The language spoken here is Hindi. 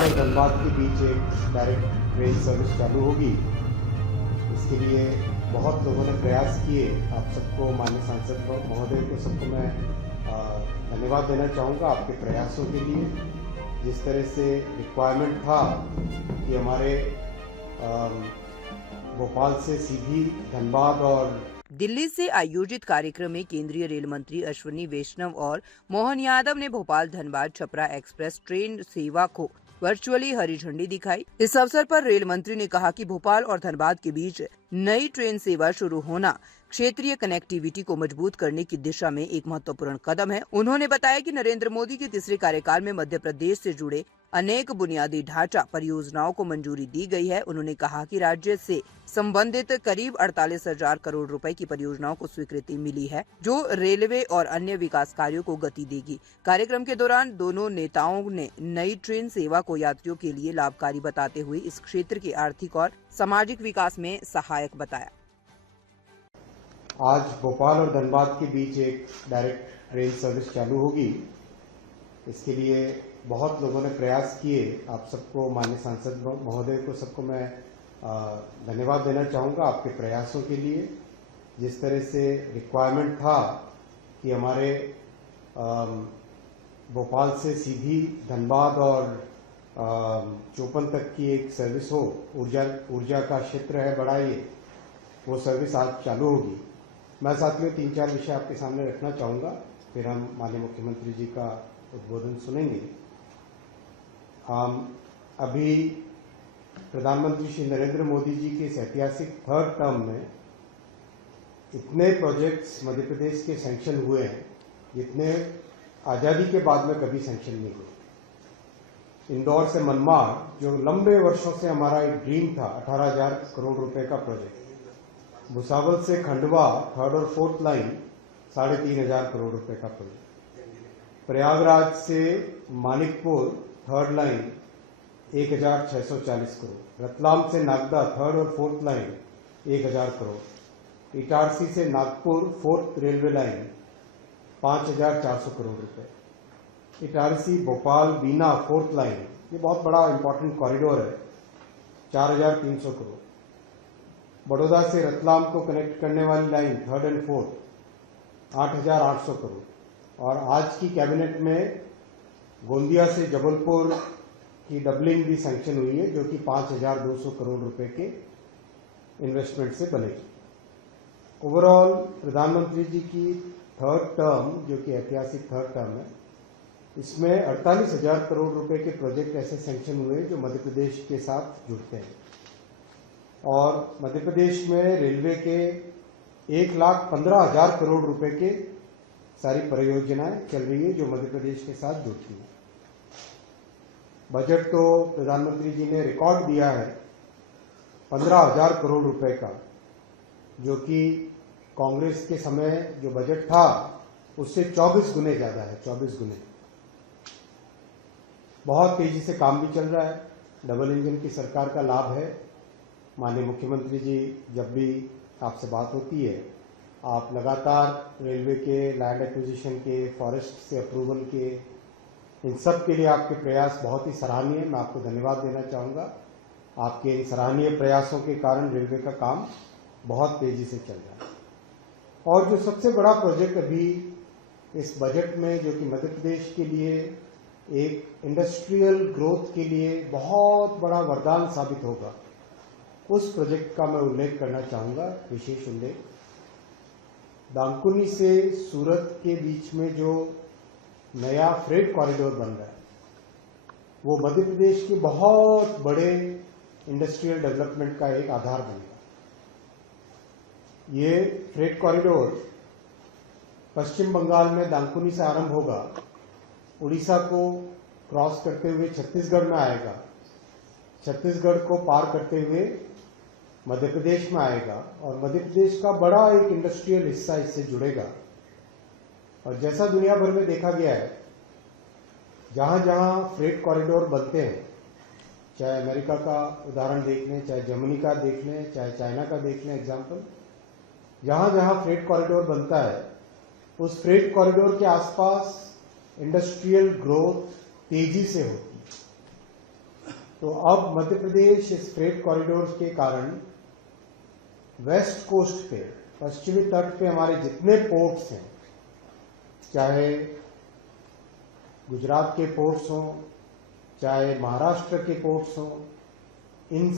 भोपाल और धनबाद के बीच एक डायरेक्ट ट्रेन सर्विस चालू होगी। इसके लिए बहुत लोगों ने प्रयास किए। आप सबको, माननीय सांसद महोदय को, सबको मैं धन्यवाद देना चाहूँगा आपके प्रयासों के लिए। जिस तरह से रिक्वायरमेंट था कि हमारे भोपाल से सीधी धनबाद और दिल्ली से आयोजित कार्यक्रम में केंद्रीय रेल मंत्री अश्विनी वैष्णव और मोहन यादव ने भोपाल धनबाद छपरा एक्सप्रेस ट्रेन सेवा को वर्चुअली हरी झंडी दिखाई। इस अवसर पर रेल मंत्री ने कहा कि भोपाल और धनबाद के बीच नई ट्रेन सेवा शुरू होना क्षेत्रीय कनेक्टिविटी को मजबूत करने की दिशा में एक महत्वपूर्ण कदम है। उन्होंने बताया कि नरेंद्र मोदी के तीसरे कार्यकाल में मध्य प्रदेश से जुड़े अनेक बुनियादी ढांचा परियोजनाओं को मंजूरी दी गई है। उन्होंने कहा कि राज्य से संबंधित करीब 48,000 करोड़ रुपए की परियोजनाओं को स्वीकृति मिली है, जो रेलवे और अन्य विकास कार्यों को गति देगी। कार्यक्रम के दौरान दोनों नेताओं ने नई ट्रेन सेवा को यात्रियों के लिए लाभकारी बताते हुए इस क्षेत्र के आर्थिक और सामाजिक विकास में सहायक बताया। आज भोपाल और धनबाद के बीच एक डायरेक्ट ट्रेन सर्विस चालू होगी। इसके लिए बहुत लोगों ने प्रयास किए। आप सबको, माननीय सांसद महोदय को, सबको मैं धन्यवाद देना चाहूँगा आपके प्रयासों के लिए। जिस तरह से रिक्वायरमेंट था कि हमारे भोपाल से सीधी धनबाद और चोपन तक की एक सर्विस हो, ऊर्जा का क्षेत्र है बड़ा ये, वो सर्विस आज चालू होगी। मैं साथियों 3-4 विषय आपके सामने रखना चाहूँगा, फिर हम माननीय मुख्यमंत्री जी का उद्बोधन सुनेंगे। अभी प्रधानमंत्री श्री नरेंद्र मोदी जी के इस ऐतिहासिक 3rd टर्म में इतने प्रोजेक्ट्स मध्य प्रदेश के सैंक्शन हुए हैं जितने आज़ादी के बाद में कभी सैंक्शन नहीं हुए। इंदौर से मनमाड़, जो लंबे वर्षों से हमारा एक ड्रीम था, 18,000 करोड़ रुपए का प्रोजेक्ट। भुसावल से खंडवा 3rd और 4th लाइन 3,500 करोड़ रुपए का प्रोजेक्ट। प्रयागराज से मानिकपुर 3rd लाइन 1,640 करोड़। रतलाम से नागदा 3rd और 4th लाइन 1,000 करोड़। इटारसी से Nagpur 4th railway line 5,400 crore रुपए। इटारसी भोपाल बीना 4th लाइन, ये बहुत बड़ा इंपॉर्टेंट कॉरिडोर है, 4,300 करोड़। बड़ौदा से रतलाम को कनेक्ट करने वाली line 3rd and 4th 8,800 crore. और आज की कैबिनेट में गोंदिया से जबलपुर की डबलिंग भी सैंक्शन हुई है, जो कि 5,200 करोड़ रुपए के इन्वेस्टमेंट से बनेगी। ओवरऑल प्रधानमंत्री जी की 3rd टर्म, जो कि ऐतिहासिक 3rd टर्म है, इसमें 48,000 करोड़ रुपए के प्रोजेक्ट ऐसे सैंक्शन हुए जो मध्य प्रदेश के साथ जुड़ते हैं। और मध्य प्रदेश में रेलवे के 1,15,000 करोड़ रुपए के सारी परियोजनाएं चल रही है जो मध्य प्रदेश के साथ जुड़ती है। बजट तो प्रधानमंत्री जी ने रिकॉर्ड दिया है 15,000 करोड़ रुपए का, जो कि कांग्रेस के समय जो बजट था उससे 24 गुने ज्यादा है, 24 गुने। बहुत तेजी से काम भी चल रहा है। डबल इंजन की सरकार का लाभ है। माननीय मुख्यमंत्री जी, जब भी आपसे बात होती है, आप लगातार रेलवे के लैंड एक्विजिशन के, फॉरेस्ट से अप्रूवल के, इन सब के लिए आपके प्रयास बहुत ही सराहनीय। मैं आपको धन्यवाद देना चाहूँगा। आपके इन सराहनीय प्रयासों के कारण रेलवे का काम बहुत तेजी से चल रहा है। और जो सबसे बड़ा प्रोजेक्ट अभी इस बजट में, जो कि मध्य प्रदेश के लिए एक इंडस्ट्रियल ग्रोथ के लिए बहुत बड़ा वरदान साबित होगा, उस प्रोजेक्ट का मैं उल्लेख करना चाहूँगा, विशेष उल्लेख। दानकुनी से सूरत के बीच में जो नया फ्रेट कॉरिडोर बन रहा है, वो मध्य प्रदेश के बहुत बड़े इंडस्ट्रियल डेवलपमेंट का एक आधार बनेगा। ये फ्रेट कॉरिडोर पश्चिम बंगाल में दानकुनी से आरंभ होगा, उड़ीसा को क्रॉस करते हुए छत्तीसगढ़ में आएगा, छत्तीसगढ़ को पार करते हुए मध्य प्रदेश में आएगा, और मध्य प्रदेश का बड़ा एक इंडस्ट्रियल हिस्सा इससे जुड़ेगा। और जैसा दुनिया भर में देखा गया है, जहां जहां फ्रेट कॉरिडोर बनते हैं, चाहे अमेरिका का उदाहरण देख लें, चाहे जर्मनी का देख लें, चाहे चाइना का देख लें एग्जाम्पल, जहां जहां फ्रेट कॉरिडोर बनता है, उस फ्रेट कॉरिडोर के आसपास इंडस्ट्रियल ग्रोथ तेजी से होती है। तो अब मध्य प्रदेश इस फ्रेट कॉरिडोर के कारण वेस्ट कोस्ट पे, पश्चिमी तट पे हमारे जितने पोर्ट्स हैं, चाहे गुजरात के पोर्ट्स हों, चाहे महाराष्ट्र के पोर्ट्स हों, इन